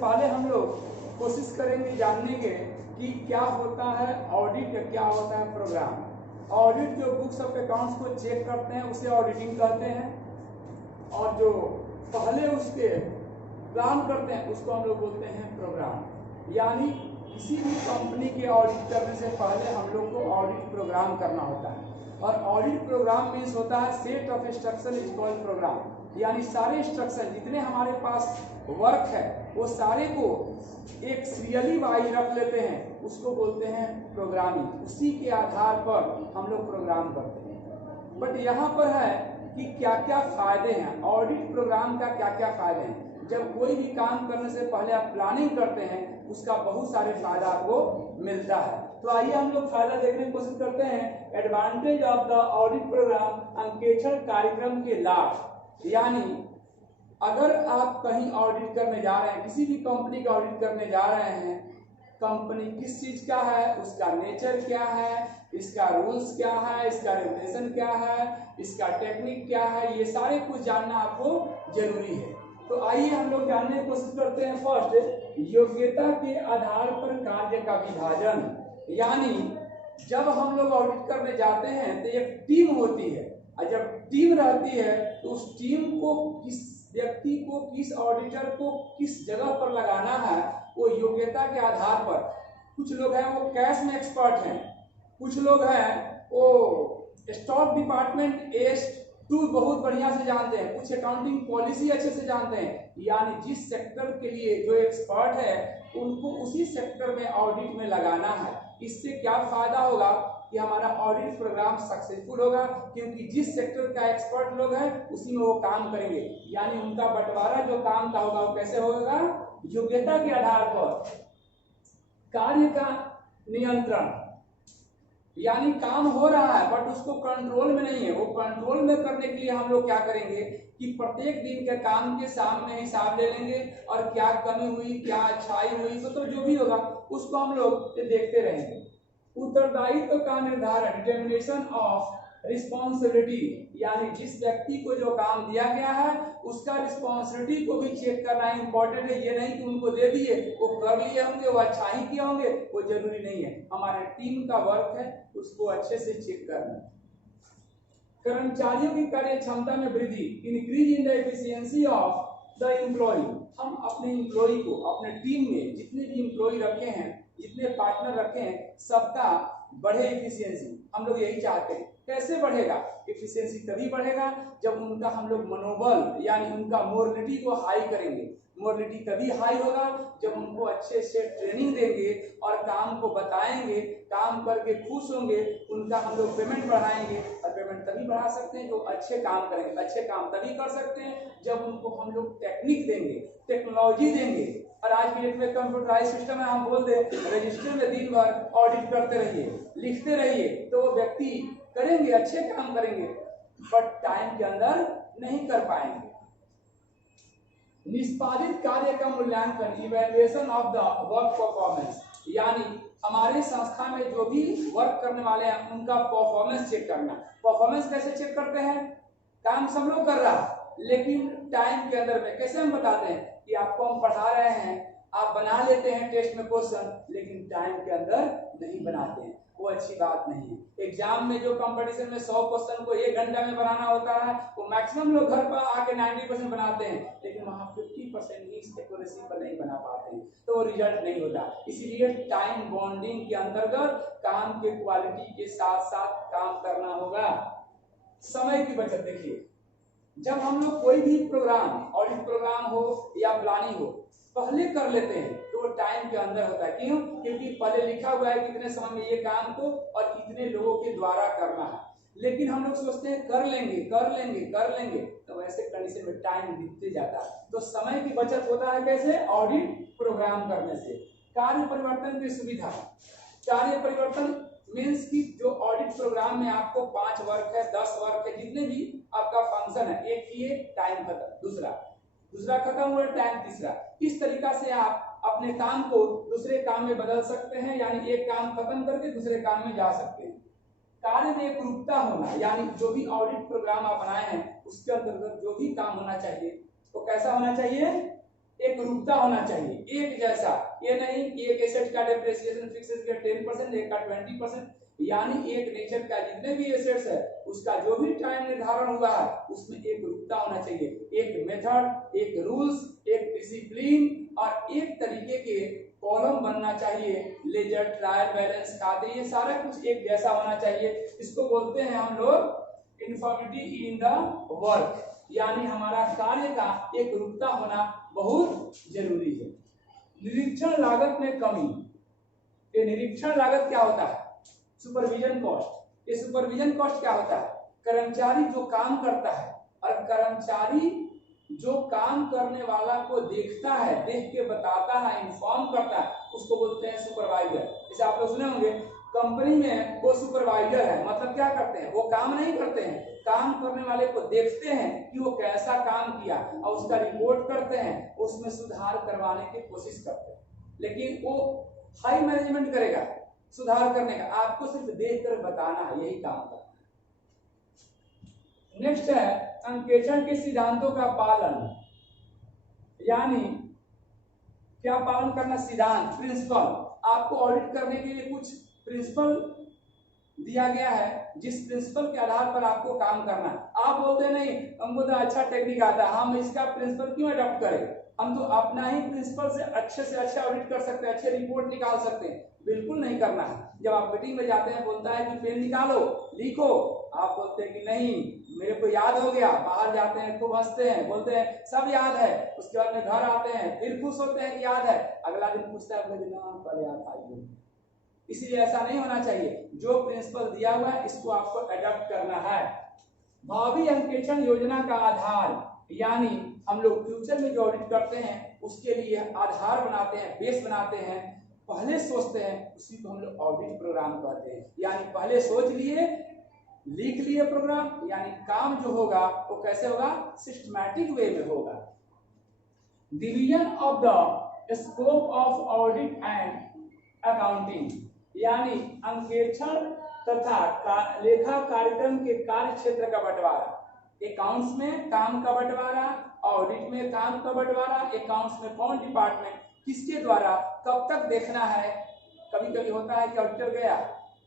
पहले हम लोग कोशिश करेंगे जानने के कि क्या होता है ऑडिट या क्या होता है प्रोग्राम। ऑडिट जो बुक्स ऑफ अकाउंट्स को चेक करते हैं उसे ऑडिटिंग कहते हैं, और जो पहले उसके प्लान करते हैं उसको हम लोग बोलते हैं प्रोग्राम। यानी किसी भी कंपनी के ऑडिट करने से पहले हम लोग को ऑडिट प्रोग्राम करना होता है, और ऑडिट प्रोग्राम मीन्स होता है set of instruction is called programme. यानी सारे इंस्ट्रक्शन जितने हमारे पास वर्क है वो सारे को एक सीरियली वाइज रख लेते हैं, उसको बोलते हैं प्रोग्रामिंग। उसी के आधार पर हम लोग प्रोग्राम करते हैं। बट यहाँ पर है कि क्या क्या फायदे हैं ऑडिट प्रोग्राम का, क्या क्या फायदे हैं। जब कोई भी काम करने से पहले आप प्लानिंग करते हैं उसका बहुत सारे फायदा आपको मिलता है। तो आइए हम लोग फायदा देखने की कोशिश करते हैं। Advantage of the audit program, अंकेक्षण कार्यक्रम के लाभ। यानी अगर आप कहीं ऑडिट करने जा रहे हैं, किसी भी कंपनी का ऑडिट करने जा रहे हैं, कंपनी किस चीज का है, उसका नेचर क्या है, इसका रूल्स क्या है, इसका रेगुलेशन क्या है, इसका टेक्निक क्या है, ये सारे कुछ जानना आपको जरूरी है। तो आइए हम लोग जानने की कोशिश करते हैं। फर्स्ट, योग्यता के आधार पर कार्य का विभाजन। यानी जब हम लोग ऑडिट करने जाते हैं तो एक टीम होती है, और जब टीम रहती है तो उस टीम को किस व्यक्ति को, किस ऑडिटर को किस जगह पर लगाना है वो योग्यता के आधार पर। कुछ लोग हैं वो कैश में एक्सपर्ट हैं, कुछ लोग हैं वो स्टॉक डिपार्टमेंट टू बहुत बढ़िया से जानते हैं, कुछ अकाउंटिंग पॉलिसी अच्छे से जानते हैं। यानी जिस सेक्टर के लिए जो एक्सपर्ट है उनको उसी सेक्टर में ऑडिट में लगाना है। इससे क्या फायदा होगा कि हमारा ऑडिट प्रोग्राम सक्सेसफुल होगा, क्योंकि जिस सेक्टर का एक्सपर्ट लोग हैं उसी में वो काम करेंगे। यानी उनका बंटवारा जो काम का होगा वो कैसे होगा, योग्यता के आधार पर। कार्य का नियंत्रण, यानी काम हो रहा है बट उसको कंट्रोल में नहीं है, वो कंट्रोल में करने के लिए हम लोग क्या करेंगे कि प्रत्येक दिन के काम के सामने हिसाब ले लेंगे, और क्या कमी हुई, क्या अच्छाई हुई, तो जो भी होगा उसको हम लोग देखते रहेंगे। उत्तरदायित्व का निर्धारण, डिटर्मिनेशन ऑफ रिस्पॉन्सिबिलिटी। यानी जिस व्यक्ति को जो काम दिया गया है उसका रिस्पॉन्सिबिलिटी को भी चेक करना इंपॉर्टेंट है। ये नहीं कि उनको दे दिए, वो कर लिए होंगे, वो अच्छा ही किए होंगे, वो जरूरी नहीं है। हमारे टीम का वर्क है उसको अच्छे से चेक करना। कर्मचारियों की कार्य क्षमता में वृद्धि, increase in the efficiency of the employ. हम अपने एम्प्लॉय को, अपने टीम में जितने भी एम्प्लॉय रखे हैं, जितने पार्टनर रखे हैं, सबका बढ़े एफिशिएंसी। हम लोग यही चाहते हैं। कैसे बढ़ेगा एफिशिएंसी? तभी बढ़ेगा जब उनका हम लोग मनोबल यानी उनका मोरलिटी को हाई करेंगे। मोरलिटी तभी हाई होगा जब उनको अच्छे से ट्रेनिंग देंगे और काम को बताएंगे, काम करके खुश होंगे, उनका हम लोग पेमेंट बढ़ाएंगे। और पेमेंट तभी बढ़ा सकते हैं जो अच्छे काम करेंगे। अच्छे काम तभी कर सकते हैं जब उनको हम लोग टेक्निक देंगे, टेक्नोलॉजी देंगे। और आज की डेट में कंप्यूटराइज सिस्टम है, हम बोल दे रजिस्टर में दिन भर ऑडिट करते रहिए, लिखते रहिए, तो वो व्यक्ति करेंगे, अच्छे काम करेंगे, बट टाइम के अंदर नहीं कर पाएंगे। निष्पादित कार्य का मूल्यांकन, evaluation of the work performance. यानी हमारे संस्था में जो भी वर्क करने वाले हैं उनका परफॉर्मेंस चेक करना। परफॉर्मेंस कैसे चेक करते हैं? काम सब लोग कर रहा है लेकिन टाइम के अंदर में कैसे हम बताते हैं कि आपको हम पढ़ा रहे हैं, आप बना लेते हैं टेस्ट में क्वेश्चन, लेकिन टाइम के अंदर नहीं बनाते हैं, वो अच्छी बात नहीं है। एग्जाम में जो कंपटीशन में 100 क्वेश्चन को 1 घंटा में बनाना होता है, वो मैक्सिमम लोग घर पर आके 90% बनाते हैं, लेकिन वहाँ 50% ही एक्यूरेसी पर नहीं बना पाते हैं, तो वो रिजल्ट नहीं होता। इसीलिए टाइम बॉन्डिंग के अंतर्गत काम के क्वालिटी के साथ साथ काम करना होगा। समय की बचत, देखिए जब हम लोग कोई भी प्रोग्राम, ऑडिट प्रोग्राम हो या प्लानिंग हो, पहले कर लेते हैं तो वो टाइम के अंदर होता है। क्यों? क्योंकि पहले लिखा हुआ है कितने समय में ये काम को और कितने लोगों के द्वारा करना है। लेकिन हम लोग सोचते हैं कर लेंगे कर लेंगे कर लेंगे, तो वैसे कंडीशन में टाइम बीतते जाता है। तो समय की बचत होता है कैसे? ऑडिट प्रोग्राम करने से। कार्य परिवर्तन की सुविधा, कार्य परिवर्तन मीन्स की जो ऑडिट प्रोग्राम में आपको 5 वर्क है, 10 वर्क है, जितने भी आपका फंक्शन है, एक किए टाइम खत्म, दूसरा खत्म हुआ टाइम तीसरा। इस तरीका से आप अपने काम को दूसरे काम में बदल सकते हैं, यानी एक काम खत्म करके दूसरे काम में जा सकते हैं। कार्य में एकरूपता होना, यानी जो भी ऑडिट प्रोग्राम आप बनाए हैं उसके अंतर्गत जो भी काम होना चाहिए वो कैसा होना चाहिए? एक रूपता होना चाहिए, एक जैसा। ये नहीं कि एक एसेट का डेप्रिसिएशन फिक्स का 10%, एक का 20%, यानी एक नेचर का जितने भी एसेट्स है उसका जो भी टाइम निर्धारण हुआ है उसमें एक रूपता होना चाहिए, एक मेथड, एक रूल्स, एक डिसिप्लिन और एक तरीके के कॉलम बनना चाहिए, लेजर, ट्रायल बैलेंस, खाते, ये सारा कुछ एक जैसा होना चाहिए। इसको बोलते हैं हम लोग यूनिफॉर्मिटी इन द वर्क, यानी हमारा कार्य का एक रूपता होना बहुत जरूरी है। निरीक्षण लागत में कमी, ये निरीक्षण लागत क्या होता है? Supervision cost. ये सुपरविजन कॉस्ट क्या होता है? कर्मचारी जो काम करता है और कर्मचारी जो काम करने वाला को देखता है, देख के बताता है, इन्फॉर्म करता है, उसको बोलते हैं सुपरवाइजर। जैसे आप लोग सुने होंगे कंपनी में वो सुपरवाइजर है, मतलब क्या करते हैं? वो काम नहीं करते हैं, काम करने वाले को देखते हैं कि वो कैसा काम किया और उसका रिपोर्ट करते हैं, उसमें सुधार करवाने की कोशिश करते हैं। लेकिन वो हाई मैनेजमेंट करेगा सुधार करने का, आपको सिर्फ देखकर बताना है, यही काम करना है। नेक्स्ट है अंकेक्षण के सिद्धांतों का पालन, यानी क्या पालन करना? सिद्धांत, प्रिंसिपल। आपको ऑडिट करने के लिए कुछ प्रिंसिपल दिया गया है, जिस प्रिंसिपल के आधार पर आपको काम करना है। आप बोलते नहीं हमको तो अच्छा टेक्निक आता है, हम इसका प्रिंसिपल क्यों अडॉप्ट करें? हम तो अपना ही प्रिंसिपल से अच्छा ऑडिट कर सकते हैं, अच्छे रिपोर्ट निकाल सकते हैं। बिल्कुल नहीं करना है। जब आप मीटिंग में जाते हैं, बोलता है कि पेन निकालो, लिखो, आप बोलते हैं कि नहीं मेरे को याद हो गया। बाहर जाते हैं, खूब हंसते हैं, बोलते हैं सब याद है। उसके बाद में घर आते हैं, फिर खुश होते हैं कि याद है। अगला दिन पूछता है कल याद आई। इसलिए ऐसा नहीं होना चाहिए। जो प्रिंसिपल दिया हुआ है इसको आपको अडॉप्ट करना है। भावी अंकेक्षण योजना का आधार, यानी हम लोग फ्यूचर में जो ऑडिट करते हैं उसके लिए आधार बनाते हैं, बेस बनाते हैं, पहले सोचते हैं, उसी को हम लोग ऑडिट प्रोग्राम कहते हैं। यानी पहले सोच लिए, लिख लिए प्रोग्राम, यानी काम जो होगा वो कैसे होगा? सिस्टमैटिक वे में होगा। Division of the scope of audit and accounting, यानी अंकेक्षण तथा लेखा कार्यक्रम के कार्य क्षेत्र का बंटवारा। अकाउंट्स में काम का बंटवारा, ऑडिट में काम का बंटवारा, अकाउंट्स में कौन डिपार्टमेंट किसके द्वारा कब तक देखना है। कभी कभी होता है कि ऑडिटर गया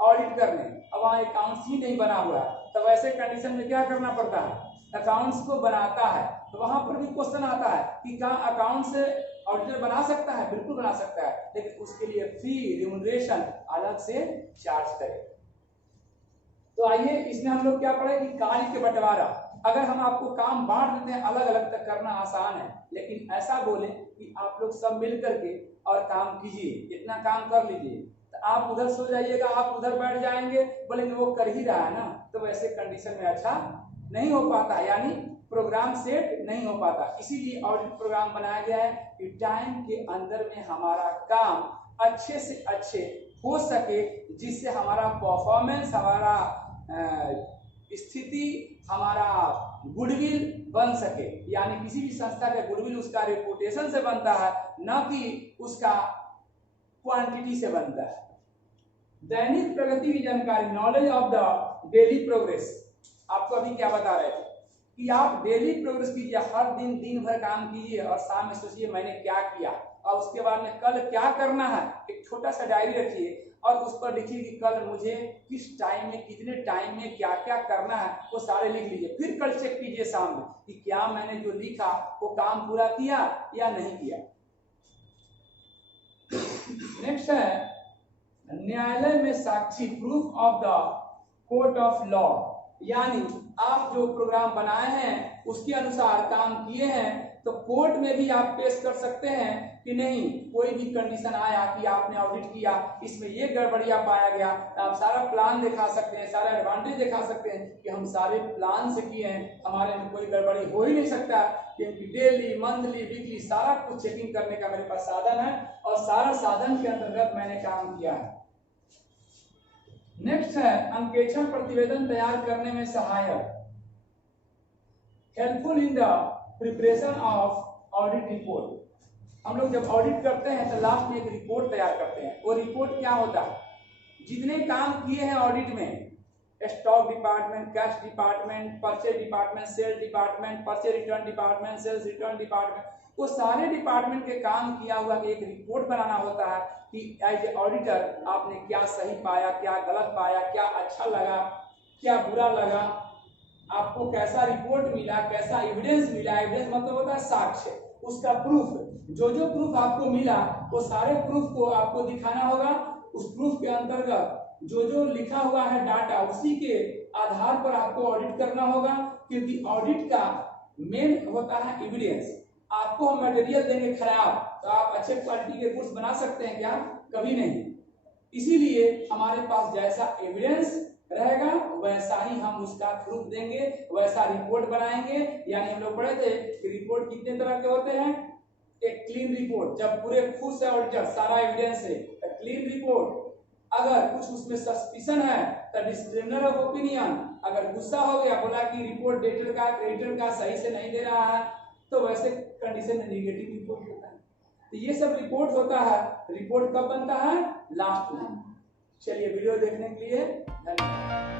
ऑडिट करने, अब वहाँ अकाउंट्स ही नहीं बना हुआ है, तब ऐसे कंडीशन में क्या करना पड़ता है? अकाउंट्स को बनाता है। तो वहां पर भी क्वेश्चन आता है कि क्या अकाउंट से ऑडिटर बना सकता है? बिल्कुल बना सकता है, लेकिन उसके लिए फी, रिम्यूनरेशन अलग से चार्ज करे। तो आइए इसमें हम लोग क्या पढ़े कि कार्य के बंटवारा। अगर हम आपको काम बांट देते हैं, अलग अलग तक करना आसान है, लेकिन ऐसा बोले कि आप लोग सब मिल करके और काम कीजिए, इतना काम कर लीजिए, तो आप उधर सो जाइएगा, आप उधर बैठ जाएंगे, बोलेंगे वो कर ही रहा है ना, तो वैसे कंडीशन में अच्छा नहीं हो पाता, यानी प्रोग्राम सेट नहीं हो पाता। इसीलिए ऑडिट प्रोग्राम बनाया गया है कि टाइम के अंदर में हमारा काम अच्छे से अच्छे हो सके, जिससे हमारा परफॉर्मेंस, हमारा स्थिति, हमारा गुडविल बन सके। यानी किसी भी संस्था का गुडविल उसका रेपुटेशन से बनता है, न कि उसका क्वांटिटी से बनता है। दैनिक प्रगति की जानकारी, knowledge of the daily progress. आपको अभी क्या बता रहे थे कि आप डेली प्रोग्रेस कीजिए, हर दिन भर काम कीजिए और शाम में सोचिए मैंने क्या किया, और उसके बाद में कल क्या करना है। एक छोटा सा डायरी रखिए और उस पर लिखिए कि कल मुझे किस टाइम में, कितने टाइम में क्या क्या करना है, वो सारे लिख लीजिए। फिर कल चेक कीजिए शाम में कि क्या मैंने जो लिखा वो काम पूरा किया या नहीं किया। नेक्स्ट है न्यायालय में साक्षी, proof of the court of law. यानी आप जो प्रोग्राम बनाए हैं उसके अनुसार काम किए हैं, तो कोर्ट में भी आप पेश कर सकते हैं कि नहीं, कोई भी कंडीशन आया कि आपने ऑडिट किया, इसमें ये गड़बड़ियां पाया गया, तो आप सारा प्लान दिखा सकते हैं, सारा एडवांटेज दिखा सकते हैं कि हम सारे प्लान से किए हैं, हमारे में कोई गड़बड़ी हो ही नहीं सकता, क्योंकि डेली, मंथली, वीकली सारा कुछ चेकिंग करने का मेरे पास साधन है और सारा साधन के अंतर्गत मैंने काम किया है। नेक्स्ट है अंकेक्षण प्रतिवेदन तैयार करने में सहायक, helpful in the preparation of audit report. हम लोग जब ऑडिट करते हैं तो लास्ट में एक रिपोर्ट तैयार करते हैं। वो रिपोर्ट क्या होता है? जितने काम किए हैं ऑडिट में, stock department, cash department, purchase department, sale department, purchase return department, sales return department, वो सारे डिपार्टमेंट के काम किया हुआ एक रिपोर्ट बनाना होता है कि एज ए ऑडिटर आपने क्या सही पाया, क्या गलत पाया, क्या अच्छा लगा, क्या बुरा लगा, आपको कैसा रिपोर्ट मिला, कैसा एविडेंस मिला। एविडेंस मतलब होता है साक्ष्य, उसका प्रूफ, जो जो प्रूफ आपको मिला वो सारे प्रूफ को आपको दिखाना होगा। उस प्रूफ के अंतर्गत जो जो लिखा हुआ है डाटा, उसी के आधार पर आपको ऑडिट करना होगा, क्योंकि ऑडिट का मेन होता है एविडेंस। आपको हम मटेरियल देंगे खराब तो आप अच्छे क्वालिटी के गुड्स बना सकते हैं क्या? कभी नहीं। इसीलिए हमारे पास जैसा एविडेंस रहेगा वैसा ही हम उसका प्रूफ देंगे, वैसा रिपोर्ट बनाएंगे। यानी हम लोग पढ़े थे कि रिपोर्ट कितने तरह के होते हैं। एक क्लीन रिपोर्ट, जब पूरे खुश है ऑडिटर, सारा एविडेंस है, क्लीन रिपोर्ट। अगर कुछ उसमें सस्पिशन है तो डिस्क्लेमर ऑफ ओपिनियन। अगर गुस्सा हो गया, बोला कि रिपोर्ट डेटर का क्रेडिटर का सही से नहीं दे रहा है, तो वैसे कंडीशन में नेगेटिव रिपोर्ट होता है। तो ये सब रिपोर्ट होता है। रिपोर्ट कब बनता है? लास्ट में। चलिए, वीडियो देखने के लिए धन्यवाद।